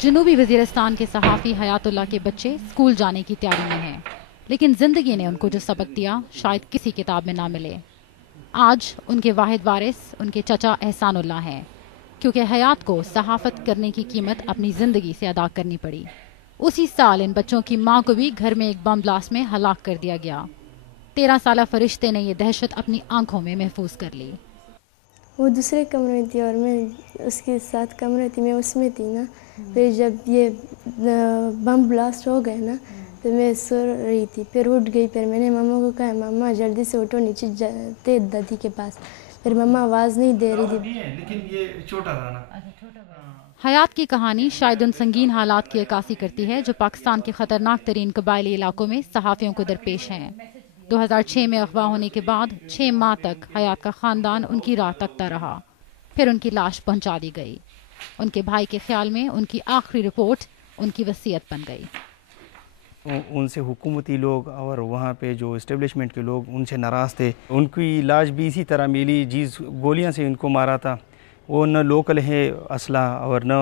جنوبی وزیرستان کے صحافی حیات اللہ کے بچے اسکول جانے کی تیاری میں ہیں، لیکن زندگی نے ان کو جو سبق دیا شاید کسی کتاب میں نہ ملے۔ آج ان کے واحد وارث ان کے چچا احسان اللہ ہیں، کیونکہ حیات کو صحافت کرنے کی قیمت اپنی زندگی سے ادا کرنی پڑی۔ اسی سال ان بچوں کی ماں کو بھی گھر میں ایک بم بلاسٹ میں ہلاک کر دیا گیا۔ 13 سالہ فرشتے نے یہ دہشت اپنی آنکھوں میں محفوظ کر لی۔ وہ دوسرے کمرے میں تھی اور میں اس کے ساتھ کمرے تھی، میں اس میں تھی نا۔ پھر جب یہ بم بلاسٹ ہو گئے نا تو میں سو رہی تھی، پھر اٹھ گئی۔ پھر میں نے ماما کو کہا ماما جلدی سے اٹھو، نیچے جاتے دادی کے پاس۔ پھر ماما آواز نہیں دے رہی تھی۔ لیکن یہ چھوٹا تھا نا۔ حیات کی کہانی شاید ان سنگین حالات کی عکاسی کرتی ہے جو پاکستان کے خطرناک ترین قبائلی علاقوں میں صحافیوں کو درپیش ہیں۔ 2006 میں اغوا ہونے کے بعد 6 ماہ تک حیات کا خاندان ان کی راہ تکتا رہا، پھر ان کی لاش پہنچا دی گئی۔ ان کے بھائی کے خیال میں ان کی آخری رپورٹ ان کی وصیت بن گئی۔ ان سے حکومتی لوگ اور وہاں پہ جو اسٹیبلشمنٹ کے لوگ ان سے ناراض تھے۔ ان کی لاش بھی اسی طرح ملی جس گولیاں سے ان کو مارا تھا۔ وہ نہ لوکل ہے اسلحہ اور نہ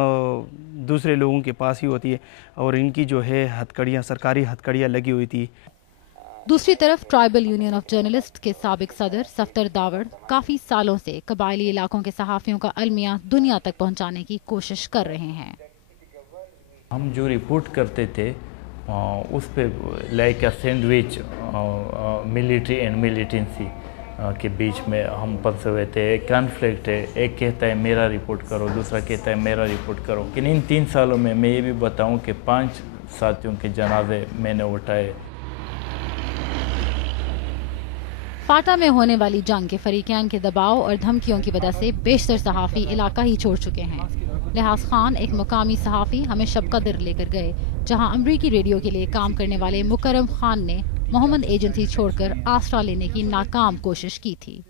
دوسرے لوگوں کے پاس ہی ہوتی ہے، اور ان کی جو ہے ہتھکڑیاں، سرکاری ہتھکڑیاں لگی ہوئی تھی۔ دوسری طرف ٹرائبل یونین آف جرنلسٹ کے سابق صدر صفدر داوڑ کافی سالوں سے قبائلی علاقوں کے صحافیوں کا المیہ دنیا تک پہنچانے کی کوشش کر رہے ہیں۔ ہم جو رپورٹ کرتے تھے اس پہ like a sandwich military and militancy کے بیچ میں ہم پھنسے ہوئے تھے۔ ایک کانفلکٹ ہے، ایک کہتا ہے میرا رپورٹ کرو، دوسرا کہتا ہے میرا رپورٹ کرو۔ لیکن ان 3 سالوں میں یہ بھی بتاؤں کہ 5 ساتھیوں کے جنازے میں نے اٹھائے۔ فاٹا میں ہونے والی جنگ کے فریقین کے دباؤ اور دھمکیوں کی وجہ سے بیشتر صحافی علاقہ ہی چھوڑ چکے ہیں۔ لحاظ خان ایک مقامی صحافی ہمیں شب قدر لے کر گئے، جہاں امریکی ریڈیو کے لیے کام کرنے والے مکرم خان نے محمد ایجنسی چھوڑ کر آسرا لینے کی ناکام کوشش کی تھی۔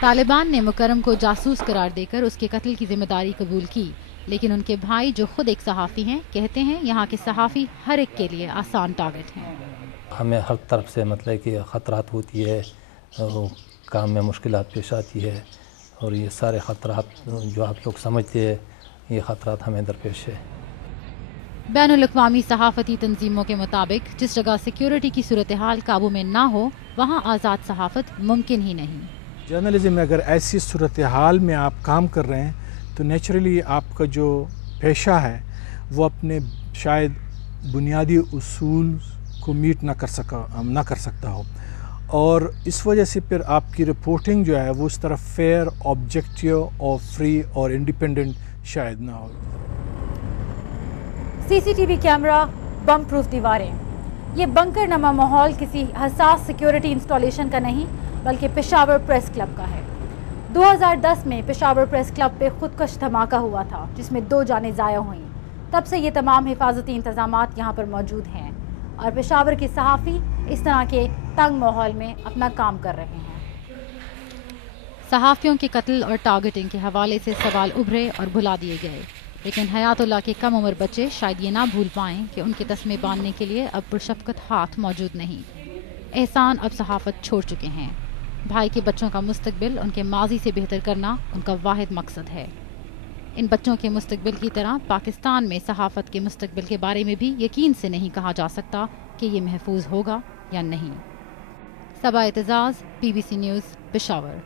طالبان نے مکرم کو جاسوس قرار دے کر اس کے قتل کی ذمہ داری قبول کی، لیکن ان کے بھائی جو خود ایک صحافی ہیں کہتے ہیں یہاں کے صحافی ہر ایک کے لیے آسان ٹارگٹ ہیں۔ ہمیں ہر طرف سے مطلب کہ خطرات ہوتی ہے، کام میں مشکلات پیش آتی ہے، اور یہ سارے خطرات جو آپ لوگ سمجھتے ہیں یہ خطرات ہمیں درپیش ہے۔ بین الاقوامی صحافتی تنظیموں کے مطابق جس جگہ سیکیورٹی کی صورتحال قابو میں نہ ہو وہاں آزاد صحافت ممکن ہی نہیں۔ جرنلزم میں اگر ایسی صورتحال میں آپ کام کر رہے ہیں تو نیچرلی آپ کا جو پیشہ ہے وہ اپنے شاید بنیادی اصول کو میٹ نہ کر سکتا ہو، اور اس وجہ سے پھر آپ کی رپورٹنگ جو ہے وہ اس طرح فیئر، آبجیکٹیو اور فری اور انڈیپینڈنٹ شاید نہ ہو۔ C C T V camera, bomb proof دیواریں، یہ بنکر نما ماحول کسی حساس سیکیورٹی انسٹالیشن کا نہیں بلکہ پشاور پریس کلب کا ہے۔ 2010 میں پشاور پریس کلب پہ خودکش دھماکہ ہوا تھا جس میں 2 جانیں ضائع ہوئیں۔ تب سے یہ تمام حفاظتی انتظامات یہاں پر موجود ہیں اور پشاور کے صحافی اس طرح کے تنگ ماحول میں اپنا کام کر رہے ہیں۔ صحافیوں کے قتل اور ٹارگٹنگ کے حوالے سے سوال ابھرے اور بھلا دیے گئے، لیکن حیات اللہ کے کم عمر بچے شاید یہ نہ بھول پائیں کہ ان کے تسمے باندھنے کے لیے اب پرشفقت ہاتھ موجود نہیں۔ احسان اب صحافت چھوڑ چکے ہیں۔ بھائی کے بچوں کا مستقبل ان کے ماضی سے بہتر کرنا ان کا واحد مقصد ہے۔ ان بچوں کے مستقبل کی طرح پاکستان میں صحافت کے مستقبل کے بارے میں بھی یقین سے نہیں کہا جا سکتا کہ یہ محفوظ ہوگا یا نہیں۔ صبا اعتزاز، BBC نیوز، پشاور۔